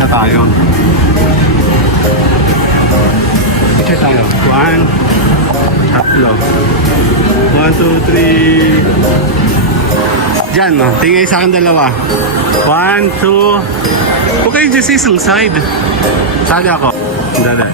na tayo. Picture tayo. 1, tatlo. 1, 2, 3. Diyan, no? Tingay sa akin dalawa. 1, 2. Okay, just isang side. Sali ako. Dali.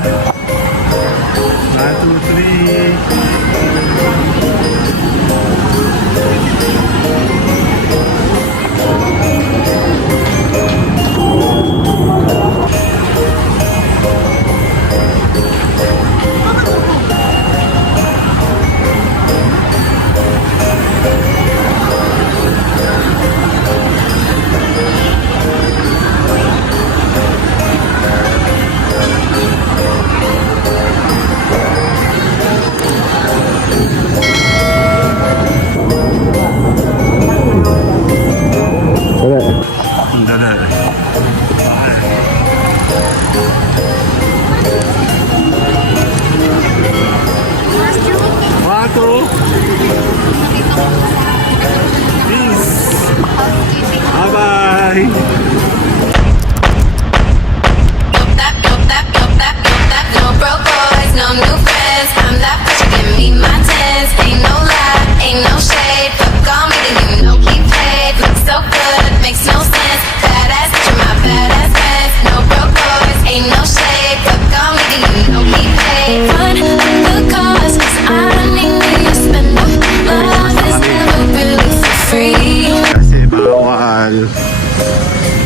1,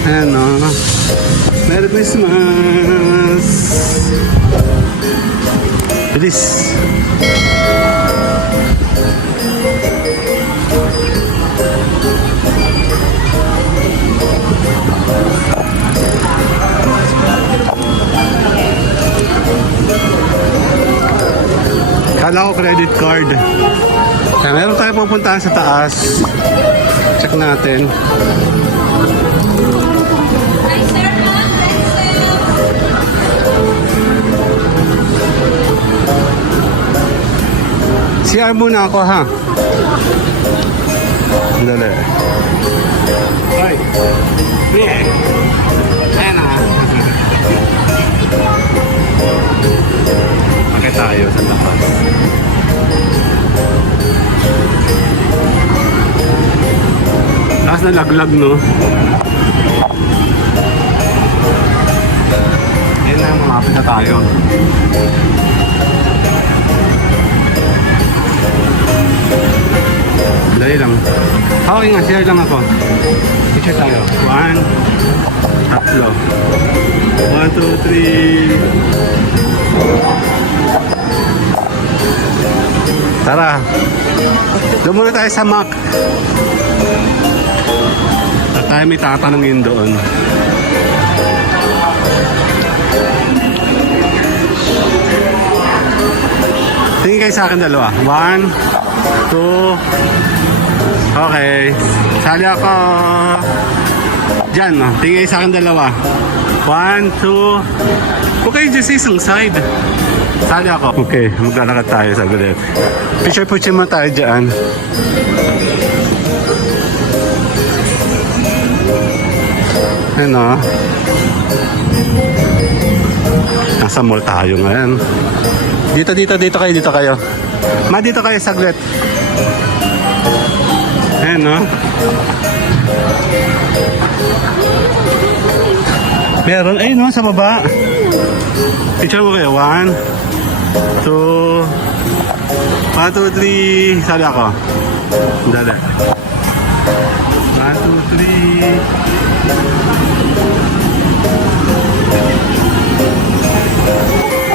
ano, Merry Christmas. Bilis. Kala ko credit card. Kaya meron tayo pupuntahan sa taas. Check natin. CR muna ako, ha? Dali. Ay. Ayan na. Bakit tayo sa tapas? Taas na laglag, no? Ayan na, mamapit na tayo. Dali lang. Okay nga, share lang ako. Picture tayo. 1, tatlo. 1, 2, 3. Tara. Doon muna tayo sa Mac. At tayo may tatanungin doon. Tingin kayo sa akin dalawa. 1, 2. Okay. Sali ako. Diyan, no? Tingin sa akin dalawa. 1, 2. Okay, just isang side. Sali ako. Okay, maglalakad tayo sa gulit. Picture mo tayo dyan. Ano? Nasa mall tayo ngayon. Dito kayo. Ma, dito kayo saglit. Ayan, no? Meron, ayun, no? Sa baba. Picture mo kayo. 1, 2. 1, 2, 3. Sali ako. Dali. 1, 2, 3.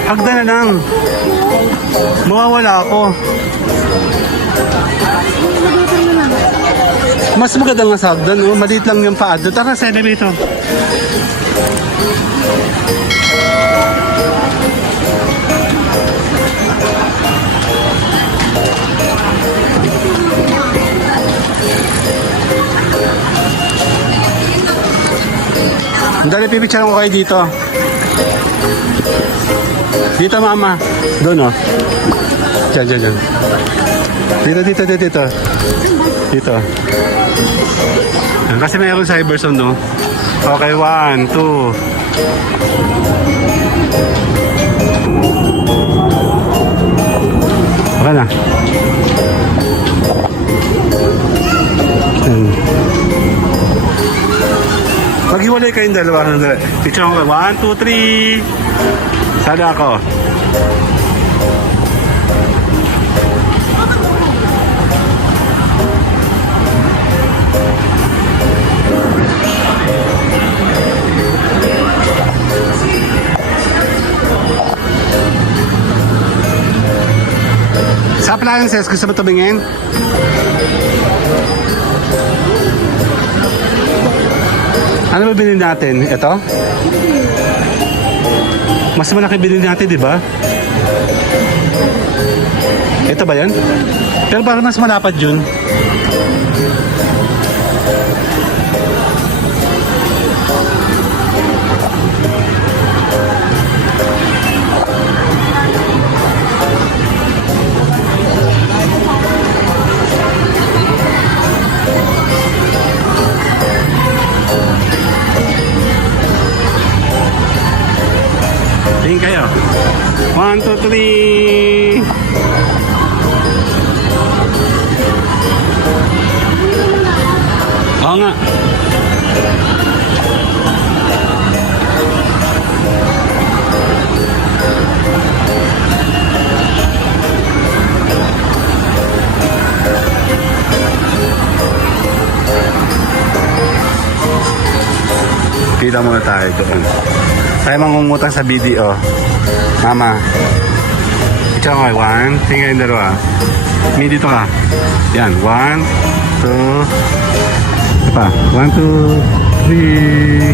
Hagda na lang. Mawawala ako. Mas maganda nga sa hagdan, no? Maliit lang yung paa. Tara sa elevator. Dali, pipicture ko kayo dito. Dito, mama. Doon, oh. Diyan. Dito. Kasi mayroong cyberzone, no? Okay, 1, 2. Okay na. Maghiwalay kayong dalawa. Picture ko. 1, 2, 3. Sali ako. Sa appliances, gusto mo tumingin? Ano ba bilhin natin? Ito? Mas malaki bilhin natin, di ba? Ito ba yan? Pero parang mas malapad yun. Tingin kayo. 1, 2, 3. Oo nga. Kita muna tayo doon. Tayo mangungutang sa video. Mama. Ito ako. 1. Tingnan yung dalawa. May dito ka. Yan. 1, 2. Pa. 1, 2, 3.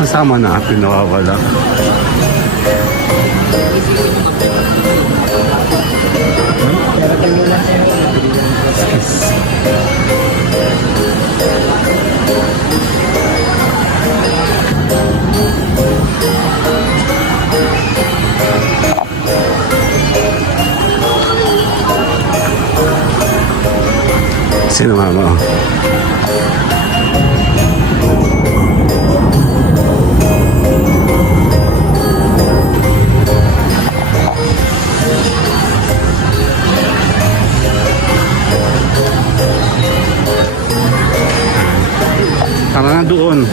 Kasama natin nawawala. Sino mama? Tama na doon.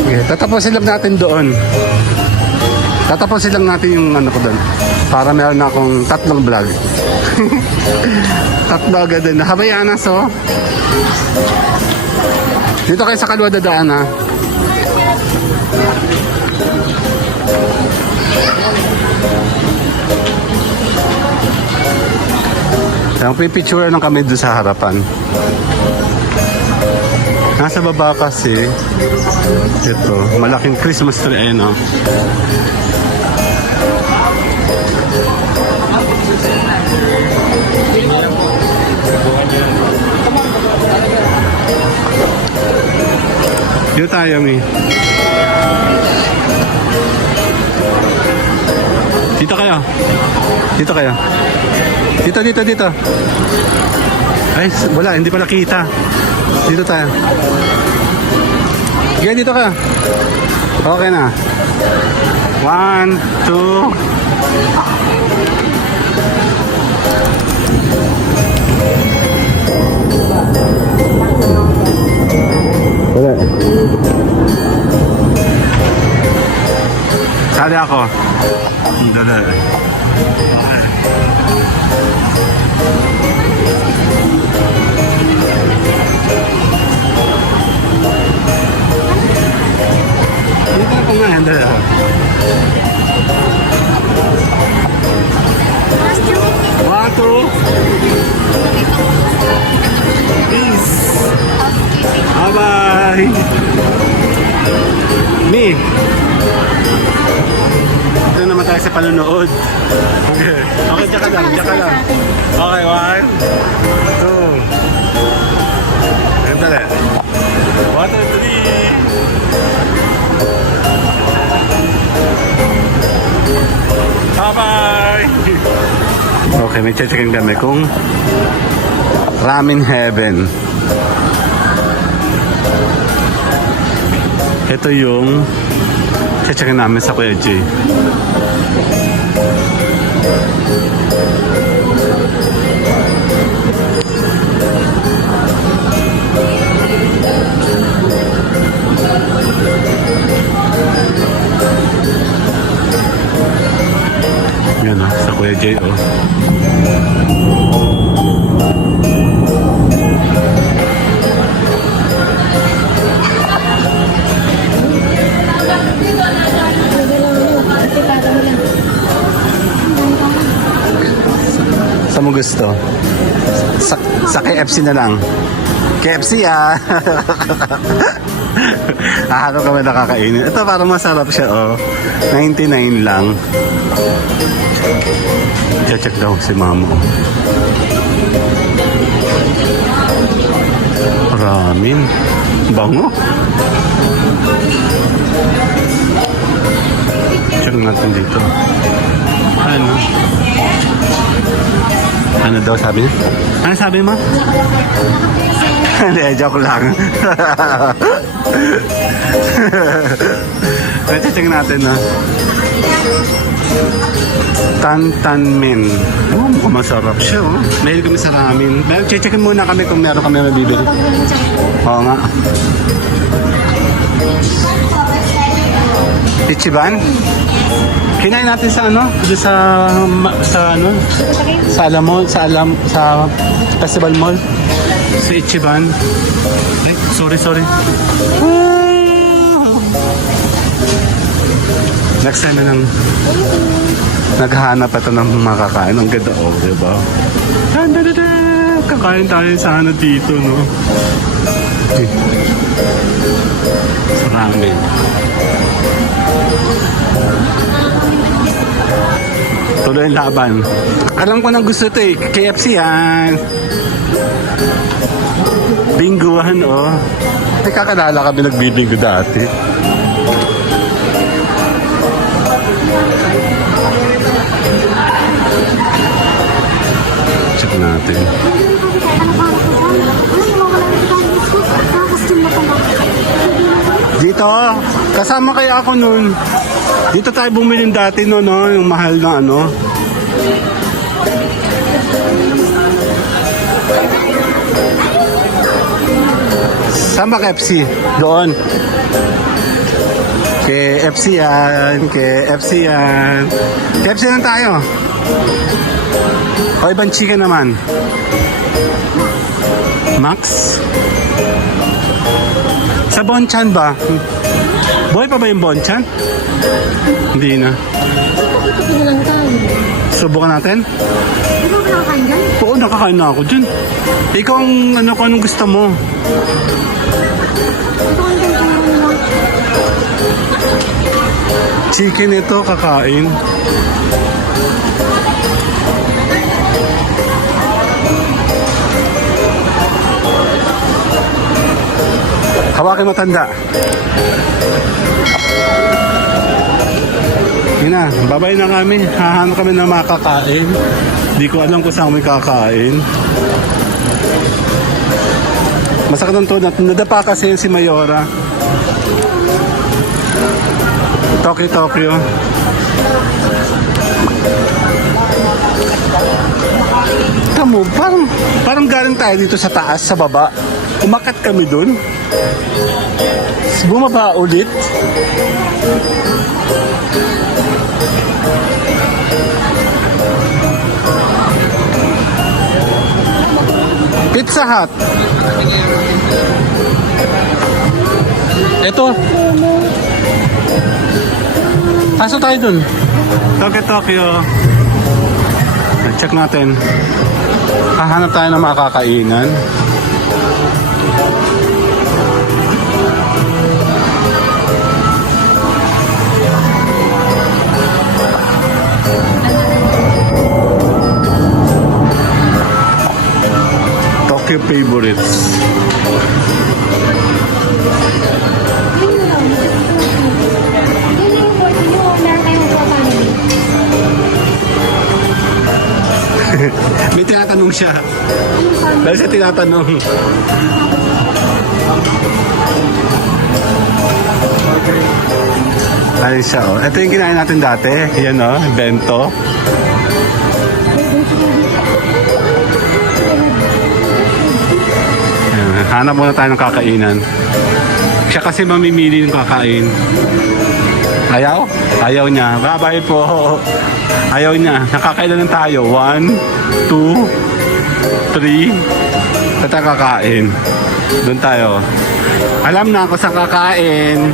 Okay, tatapusin lang natin doon. Tatapusin lang natin yung ano ko doon. Para meron na akong 3 vlog. 3 agad din. Habayanas, oh. Dito kayo sa kaliwa dadaan, ha. Ang pipicture lang kami doon sa harapan. Nasa baba kasi, ito, malaking Christmas tree, ayun, oh. Dito tayo, Mi. Dito kayo. Dito kayo. Dito. Ay, wala, hindi pa nakita. Dito tayo. Okay, dito ka. Okay na. 1, 2. ako. Dali. Dito ako nga, dali. One, two. Peace. Bye-bye. Me. Ito naman tayo sa panunood. Okay, okay, diyan ka lang, diyan ka lang. Okay, one, two. Ito na. One, two, three. Bye-bye. Okay, may checking kami kung Ramen Heaven. Ito yung checking namin sa Kuya Jay. Yan o, sa Kuya Jay o. Saan mo gusto? Sa KFC na lang. KFC ah! Ano kami nakakainin. Ito parang masarap siya oh. 99 lang. Check daw si mama oh. Ramen. Bango. Check natin dito. Ano? Ano daw sabi niya? Ano sabi mo? Hindi, joke lang. Check natin na. Tantan men. Oh, mukhang masarap siya oh. Dahil kami sa ramen. Checkin muna kami kung meron kami mabibili. Oo nga. Ichiban? Kinain natin sa ano? Sa ano? Sa Alam Mall, sa Festival Mall. Sa Ichiban. Ay, sorry. Next time na lang naghahanap ito ng makakain. Ang ganda oh, diba? Kakain tayo sa ano dito, no? Sa ramen. Tuloy ang laban. Alam ko nang gusto ito eh. KFC yan. Binguhan oh. Ay kakalala kami nagbibingo dati. Check natin. Dito, kasama kaya ako nun. Dito tayo bumili dati no, yung mahal na ano. Saan ba KFC? Doon. KFC yan. KFC lang tayo. O ibang chicken naman. Max? Sa Bonchan ba? Boy pa ba yung Bonchan? Hindi na. Subukan natin? Di ba nakakain dyan? Oo, nakakain na ako dyan. Ikaw ang ano ko, anong gusto mo? Ito ang ganda mo. Chicken ito, kakain. Hawakin matanda. Yun na, babay na kami. Hahanap kami na makakain. Di ko alam kung saan kami kakain. Masakit ang tunat. Nadapa kasi si Mayora. Tokyo. Tamo, parang galing tayo dito sa taas, sa baba. Umakat kami dun. Bumaba ulit. Pizza Hut. Ito. Pasok tayo dun. Tokyo. Check natin. Hahanap tayo ng makakainan. Tokyo favorites. May tinatanong siya. Dahil siya tinatanong. Ayun siya, oh. Ito yung kinain natin dati. Yan, oh. Bento. Ayan, hanap muna tayo ng kakainan. Siya kasi mamimili ng kakain. Ayaw? Ayaw niya. Bye-bye po. Ayaw niya. Nakakailan lang tayo. 1, 2, 3. Ito kakain. Doon tayo. Alam na ako sa kakain.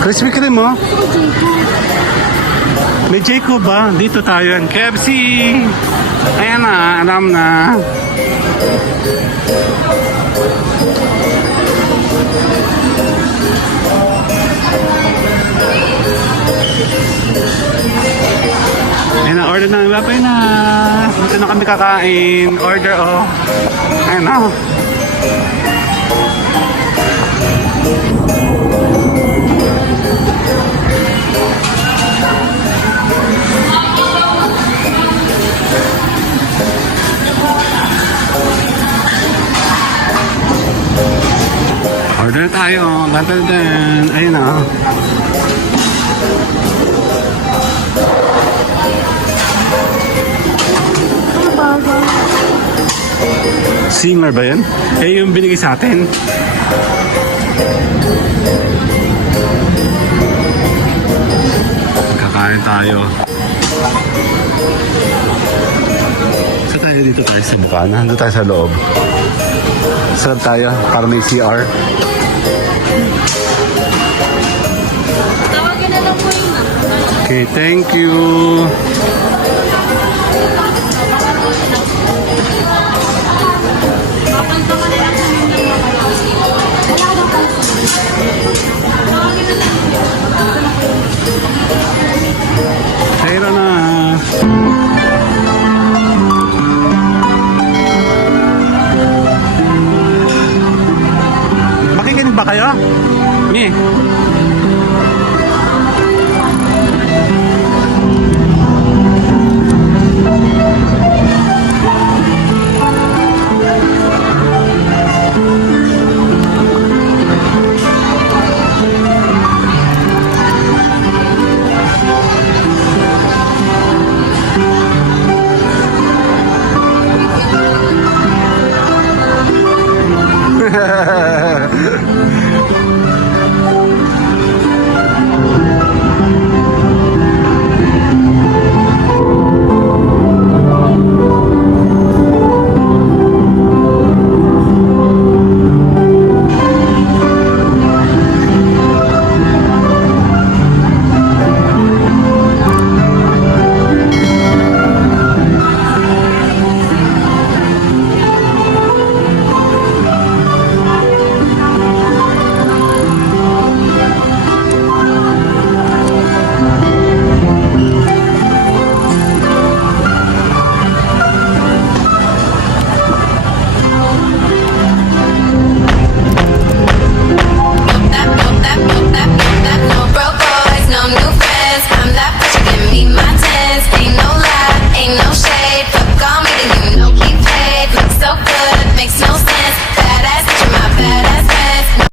Krispy Kreme mo? May Jacob ba? Dito tayo. KFC. Ayan na. Alam na. Ayan na, order na. Babay na. Dito na kami kakain. Order, oh. Ayan na. Order tayo. Dandan. Ayun na. Singer ba yan? Eh, yung binigay sa atin. Kakain tayo. Saan tayo dito tayo sa bukana? Doon tayo sa loob. Sarap tayo para may CR. Tawagin na lang po yun. Okay, thank you. Tira na. Makikinig ba kayo? Mi?